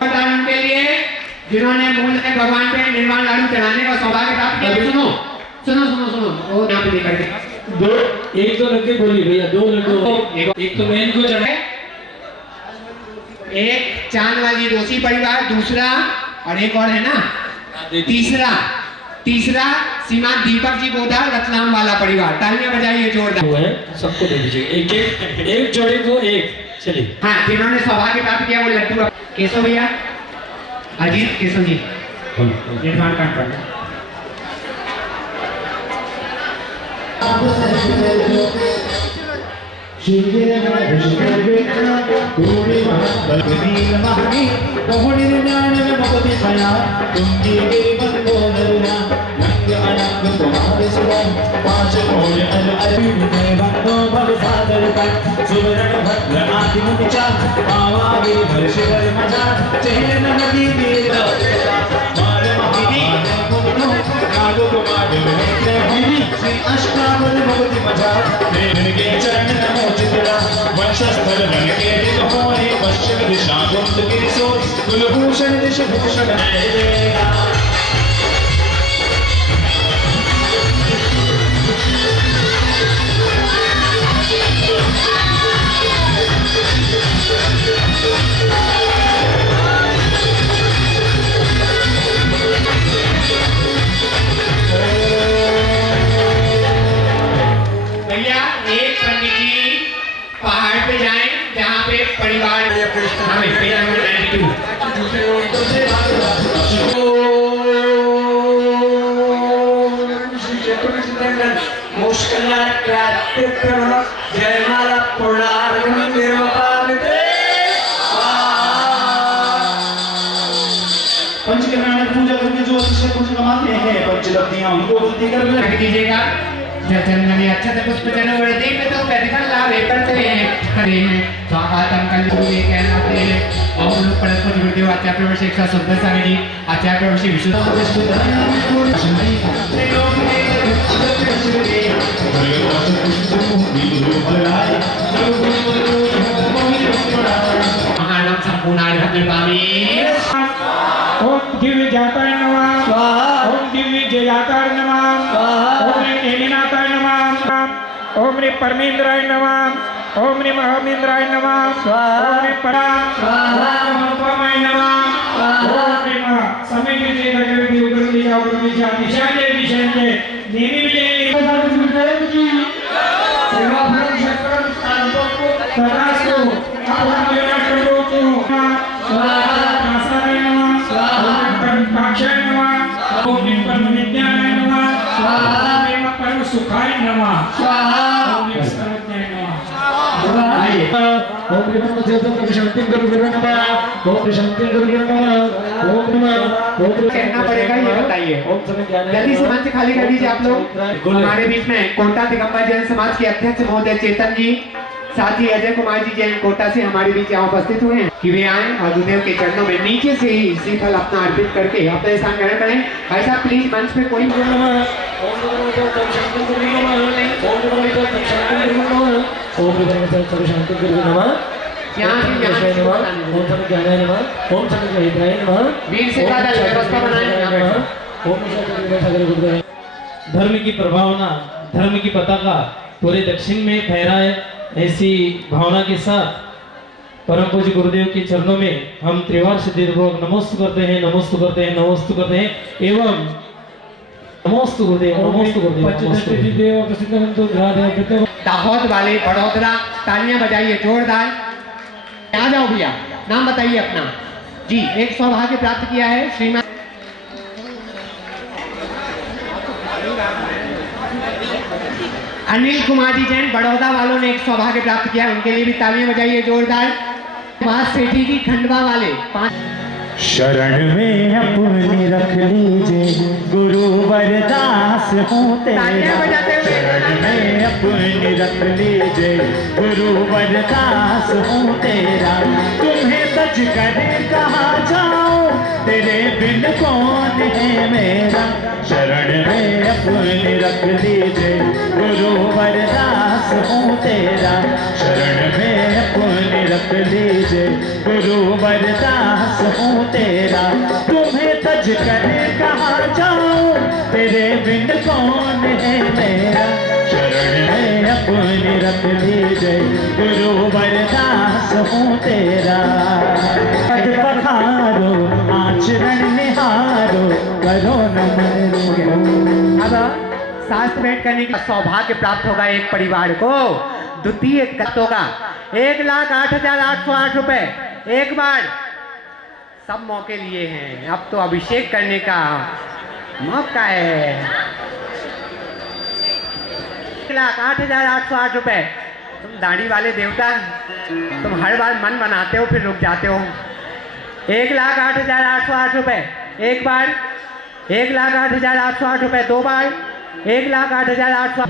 बताने के लिए जिन्होंने मूल में भगवान पे निर्वाण लाडू चढ़ाने का सौभाग्य प्राप्त किया। सुनो सुनो सुनो सुनो वो यहाँ पे लेकर के 1 तो लग के बोली भैया, 2 लड्डू, एक तो मैं इनको चढ़ाए। एक चांदवाली दोषी परिवार, दूसरा और एक और है ना तीसरा सीमा दीपक जी बोधा रतलाम वाला परिवार। तालियां बजाइए जोरदार। सबको दे दीजिए एक जोड़े को एक। चलिए हाँ जिन्होंने सौभाग्य प्राप्त किया वो लड्डू केशव भैया, अजीत केशव जी निर्माण कांड पर। सुवर्ण भद्र आदि मुचा आवागे भर शिवर मजा चहल नदी वीर मार महादीदी नागो कुमार श्री अष्टावल भगवती मजा प्रेम के चरण नमो चित्रा वंशस्थल बन के दिल होए पश्चिम दिशा गुप्त गिरिसो कुलभूषण दिश भूषण है भैया एक पंडित जी पहाड़ पे जाएं जहाँ पे परिवार हाँ भैया जयमाला पंचकर्माण पूजा करके जो अतिशय कुछ कमाते हैं पंचलब्धियां उनको बुद्धि कर रख दीजिएगा चंदन अच्छा से पुष्प चरण बढ़ते हैं तो प्रतिफल लाभ करते हैं स्वागतम कल्लूरे कहलाते हैं और लोग परस्पर गुरुदेव आचार्य प्रवेश 170 स्वामी जी आचार्य प्रवेश विशुद्ध महानाम संपूर्ण आर्य पामी ओम दिव्य जाताय नमः ओम दिव्य जयाताय नमः ओम हेमिनाथाय नमः ओम रे परमेंद्राय नमः ओम रे महामेंद्राय नमः ओम रे परा ओम नमः ओम रे महा समय के जे नगर की उग्र दिशा दिशांजे दिशांजे नेमी विजय गुरुदेव की सेवा फल शक्कर स्थानों को तरासो आप मेरा करो को स्वाहा काक्षाय नमः ओम परम विज्ञानाय नमः स्वाहा ओम परम सुखाय नमः स्वाहा ओम सर्वज्ञाय नमः ओम नमः देवता शांति गुरु नमः ओम शांति गुरु नमः ओम नमः ओम कहना पड़ेगा ये बताइए जल्दी से मंच खाली कर दीजिए आप लोग हमारे बीच में कोटा दिगंबर जैन समाज के अध्यक्ष महोदय चेतन जी साथ ही अजय कुमार जी जैन कोटा से हमारे बीच यहाँ उपस्थित हुए हैं कि वे आए और गुरुदेव के चरणों में नीचे से ही श्रीफल अपना अर्पित करके अपना स्थान ग्रहण करें। भाई साहब प्लीज मंच पे कोई वीर से ज्यादा व्यवस्था बनाए। धर्म की प्रभावना धर्म की पताका पूरे दक्षिण में फहराए ऐसी भावना के साथ परम पूज्य गुरुदेव के चरणों में हम त्रिवार सिद्धिपूर्वक नमस्ते करते हैं नमस्ते करते हैं नमस्ते करते हैं एवं नमस्ते गुरुदेव नमस्ते गुरुदेव। दाहोद वाले बड़ौदरा तालियां बजाइए जोरदार। आ जाओ भैया नाम बताइए अपना जी। एक सौभाग्य प्राप्त किया है श्रीमान अनिल कुमार जी जैन बड़ौदा वालों ने एक सौभाग्य प्राप्त किया है, उनके लिए भी तालियां बजाइए जोरदार। बात सेठी जी खंडवा वाले 5 शरण में अपनी रख लीजिए गुरु वरदास हूँ तेरा। शरण में अपनी रख लीजिए गुरु वरदास हूँ तेरा। तुम्हें तज कर कहाँ जाऊँ तेरे बिन कौन है मेरा। शरण में अपनी रख लीजिए गुरु वरदास हूँ तेरा। शरण में अपनी रख लीजिए गुरु वरदास हूँ तेरा। तुम्हें तज कर कहाँ जाऊँ तेरे बिन कौन है मेरा। शरण में अपनी रख लीजिए गुरु वरदास हूँ तेरा। पद पखारो आचरण निहारो करो नमन। अब शास्त्र भेंट करने की सौभाग्य प्राप्त होगा एक परिवार को। द्वितीय कत्तों का 1,08,808 रुपए एक बार सब मौके लिए हैं। अब तो अभिषेक करने का मौका है। 1,08,808 रुपए तुम दाढ़ी वाले देवता, तुम हर बार मन बनाते हो फिर रुक जाते हो। 1,08,808 रुपए एक बार, 1,08,808 रुपए दो बार, 1,08,808।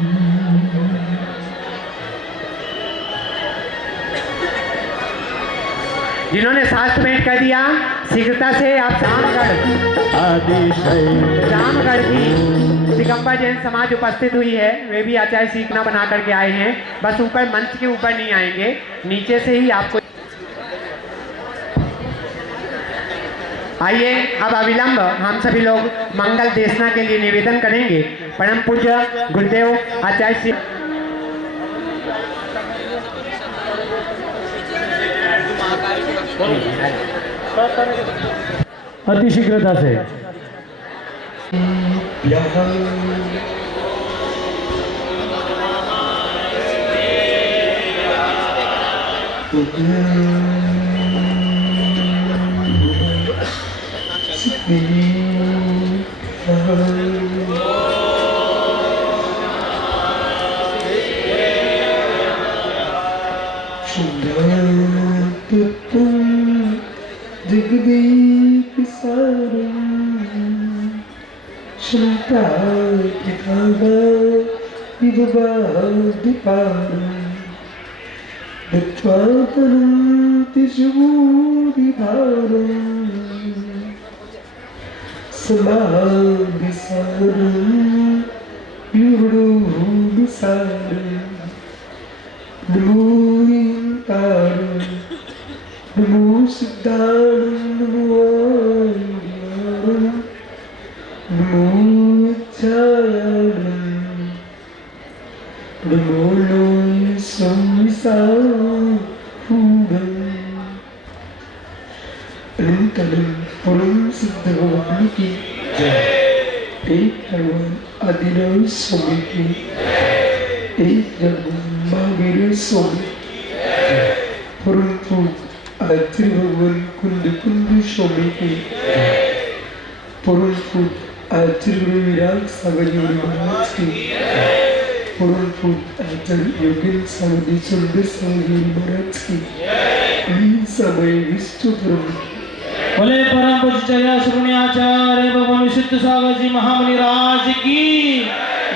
जिन्होंने शास्त्र भेंट कर दिया शीघ्रता से आप रामगढ़ की दिगंबर जैन समाज उपस्थित हुई है, वे भी आचार्य सीखना बना करके आए हैं। बस ऊपर मंच के ऊपर नहीं आएंगे, नीचे से ही आपको आइए। अब अविलंब हम सभी लोग मंगल देशना के लिए निवेदन करेंगे। परम पूज्य गुरुदेव आचार्य श्री अति शीघ्रता से जगदीप शांता पितादा दत्वापनन्ति शुभोदिभारम् समाधिसारम् युडोभिसारम् नमो इंकारम् नमो सिद्धाणम् नमो आर्याणम् नमो इच्छायाणम् नमो लोय संविसारूढम् अनंतनम परम सिद्ध भगवान की जय। एक भगवान आदिनाथ स्वामी की, एक भगवान महावीर स्वामी, परम पूज्य आचार्य भगवान कुंद स्वामी की, परम पूज्य आचार्य गुरु विराग सागर जी महाराज की, परम पूज्य आचार्य योगेंद्र सागर जी सुंदर सागर जी महाराज की, समय विष्णु धर्म बोले परम पूज्य श्रोणी आचार्य भगवान विशुद्ध सागर जी महामुनि राज की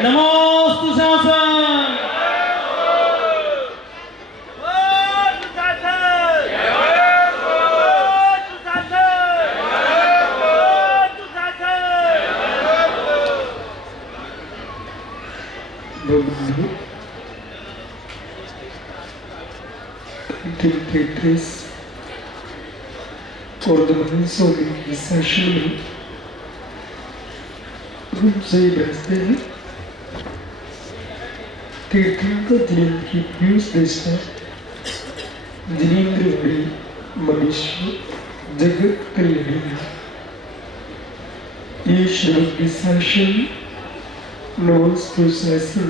नमोस्तु शासन। और दोबारा स्वामी के शासन में हम सही बैठते हैं। तीर्थंकर जिनेन्द्र की पीयूष देशना जिनेन्द्र बड़ी मनुष्य जगत कल्याणी, ये श्लोक के शासन नमस्ते शासन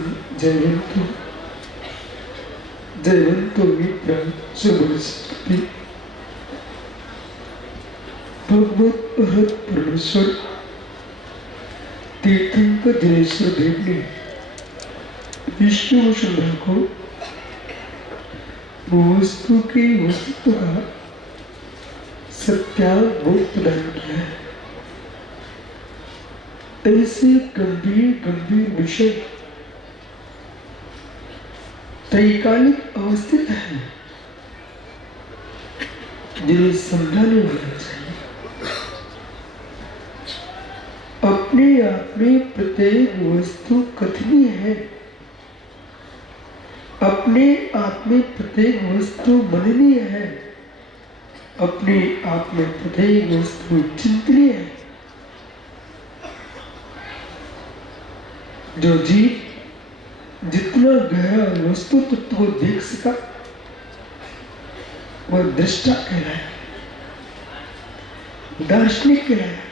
जयवंतो मित्र शुभस्ति भगवत भरत परमेश्वर तीर्थंकर दिनेश्वर देव ने विष्णु वसुंधरा को वस्तु के वस्तुत्व का सत्याग्रह प्रदान किया है। ऐसे गंभीर गंभीर विषय त्रैकालिक अवस्थित है जिन्हें समझाने वाला चाहिए। अपने आप में प्रत्येक वस्तु कथनीय है, अपने आप में प्रत्येक वस्तु मननीय है, अपने आप में प्रत्येक वस्तु चिंतनीय है। जो जीव जितना गहरा वस्तु तत्व को देख सका वह दृष्टा कहलाया, दार्शनिक कहलाया।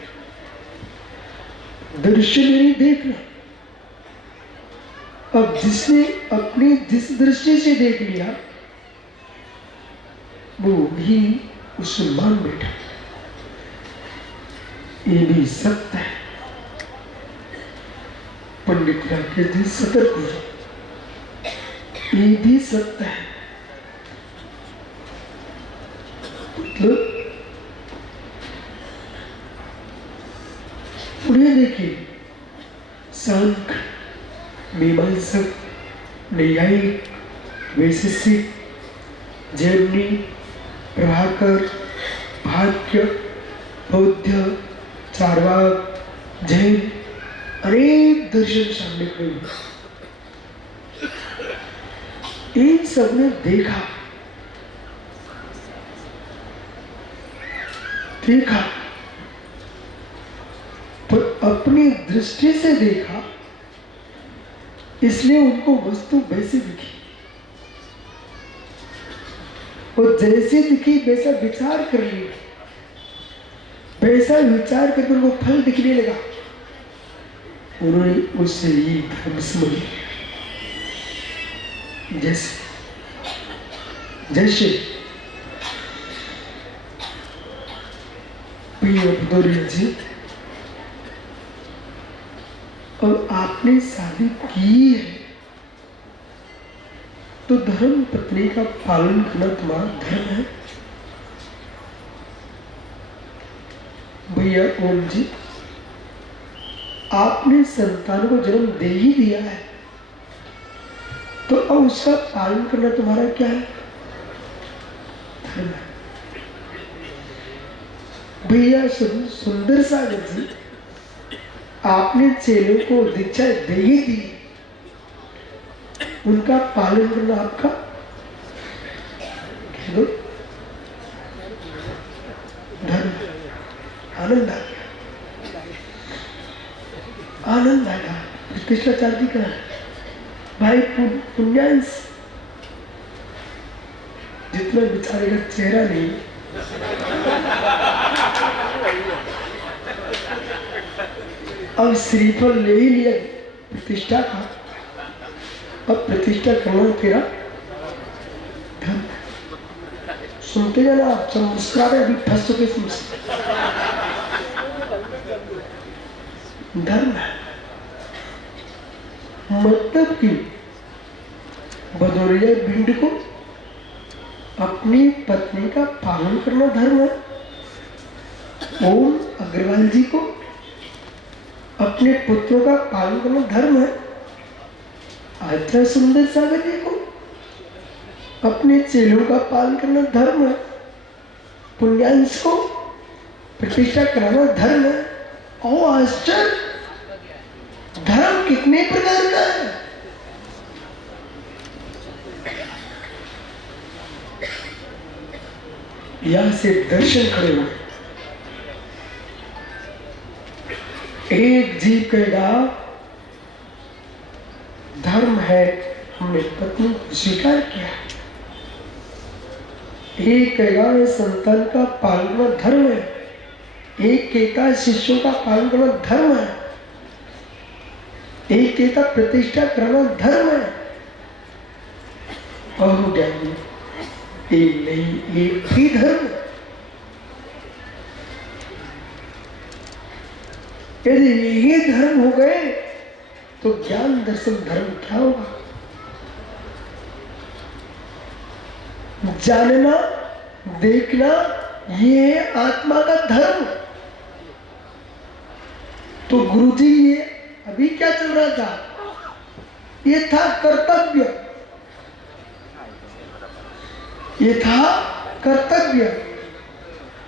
दर्शन नहीं देखना, अब जिसने अपनी जिस दृष्टि से देख लिया वो भी उसे मान बैठा। ये भी सत्य है। पंडित राकेश जी सतर्क हो, ये भी सत्य है। मतलब पुणे देखिए, सांख्य, मीमांसक, नैयायिक, वैशेषिक, जैमिनी, प्रभाकर, भाग्य, बौद्ध, चार्वाक, जैन, अनेक दर्शन सामने खड़े हुए। इन सबने देखा पर अपनी दृष्टि से देखा, इसलिए उनको वस्तु वैसी दिखी, और जैसी दिखी वैसा विचार कर लिया, वैसा विचार करके उनको फल दिखने लगा। उन्होंने उससे ही धर्म समझ लिया। जैसे प्रिय भदौरिया जी, और आपने शादी की है तो धर्म पत्नी का पालन करना तुम्हारा धर्म है। भैया ओम जी, आपने संतान को जन्म दे ही दिया है, तो अब उसका पालन करना तुम्हारा क्या है? धर्म है। भैया सुंदर सागर जी, आपने चेलों को दीक्षा दे ही दी, उनका पालन करना आपका धर्म। आनंद आ गया, आनंद आ गया। कृष्णाचार्य जी का भाई पुण्यांश, जितना बेचारे का चेहरा नहीं, अब श्रीफल ले ही लिया प्रतिष्ठा का, अब प्रतिष्ठा करना तेरा धर्म। सुनते जाना, आप सब मुस्कुरा रहे, अभी फंस चुके धर्म है। मतलब कि भदौरिया भिंड को अपनी पत्नी का पालन करना धर्म है। ओम अग्रवाल जी को अपने पुत्रों का पालन करना धर्म है। आचार्य सुंदर सागर जी को अपने चेलों का पालन करना धर्म है। पुण्यांश को प्रतिष्ठा कराना धर्म है। और आश्चर्य, धर्म कितने प्रकार का है? यहां से दर्शन खड़े हुए। एक जीव कहेगा धर्म है, हमने पत्नी को स्वीकार किया। एक कहेगा संतान का पालन करना धर्म है। एक कहता शिष्यों का पालन करना धर्म है। एक कहता प्रतिष्ठा करना धर्म है। और एक नहीं, एक ही धर्म। यदि यही धर्म हो गए तो ज्ञान दर्शन धर्म क्या होगा? जानना, देखना, ये है आत्मा का धर्म। तो गुरुजी, ये अभी क्या चल रहा था? ये था कर्तव्य, ये था कर्तव्य।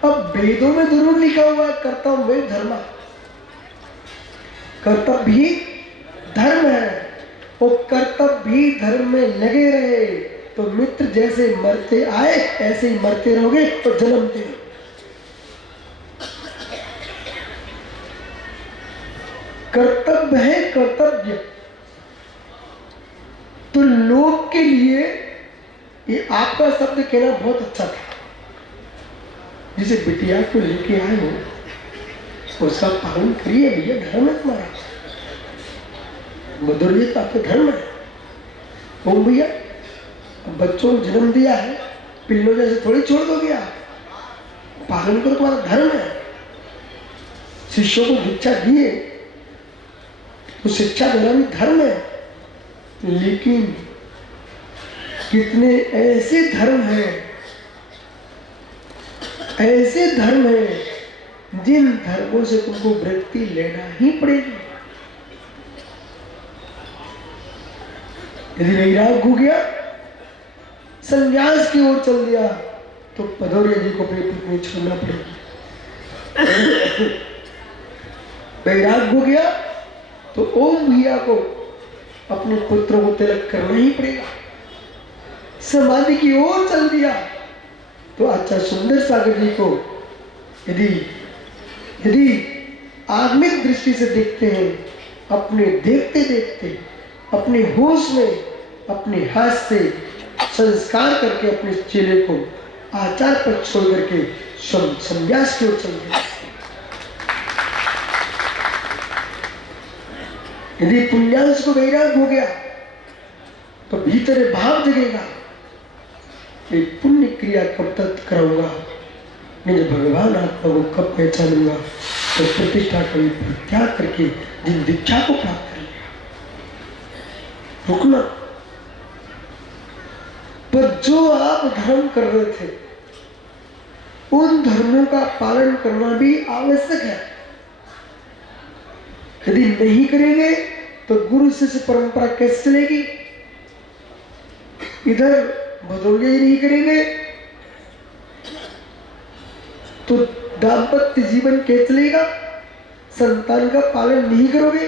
अब वेदों में जरूर लिखा हुआ है कर्तव्य धर्म। कर्तव्य भी धर्म है। वो कर्तव्य भी धर्म में लगे रहे तो मित्र जैसे मरते आए ऐसे ही मरते रहोगे और जन्मते रहोगे। कर्तव्य है कर्तव्य। तो लोग के लिए ये आपका शब्द कहना बहुत अच्छा था। जिसे बिटिया को लेके आए हो वो सब पालन करिए, भैया धर्म है तुम्हारा। भदौरिया तो आपका धर्म है। ओ भैया, बच्चों को जन्म दिया है, पिल्लों जैसे थोड़ी छोड़ दोगे आप। पालन करो, तुम्हारा धर्म है। शिष्यों को दीक्षा दिए तो शिक्षा देना भी धर्म है। लेकिन कितने ऐसे धर्म हैं, ऐसे धर्म हैं जिन धर्मों से तुमको वृत्ति लेना ही पड़ेगी। यदि वैराग हो गया, संन्यास की ओर चल दिया, तो भदौरिया जी को अपनी पत्नी छोड़ना पड़ेगी। वैराग हो गया तो ओम भैया को अपने पुत्रों को तिलक करना ही पड़ेगा। समाधि की ओर चल दिया तो आचार्य सुंदर सागर जी को यदि यदि आत्मिक दृष्टि से देखते हैं, अपने देखते देखते अपने होश में अपने हाथ से संस्कार करके अपने चेले को आचार पर छोड़ करके संन्यास की ओर चल गए। यदि पुण्यांश को वैराग हो गया तो भीतर भाव जगेगा, एक पुण्य क्रिया कब तक कराऊंगा, मैं जब भगवान आत्मा को कब पहचानूंगा, तो प्रतिष्ठा का त्याग करके जिन दीक्षा को प्राप्त कर लिया, रुकना। पर जो आप धर्म कर रहे थे, उन धर्मों का पालन करना भी आवश्यक है। यदि नहीं करेंगे तो गुरु शिष्य परंपरा कैसे चलेगी? इधर भदौरिया ही नहीं करेंगे तो दाम्पत्य जीवन कैसे चलेगा? संतान का पालन नहीं करोगे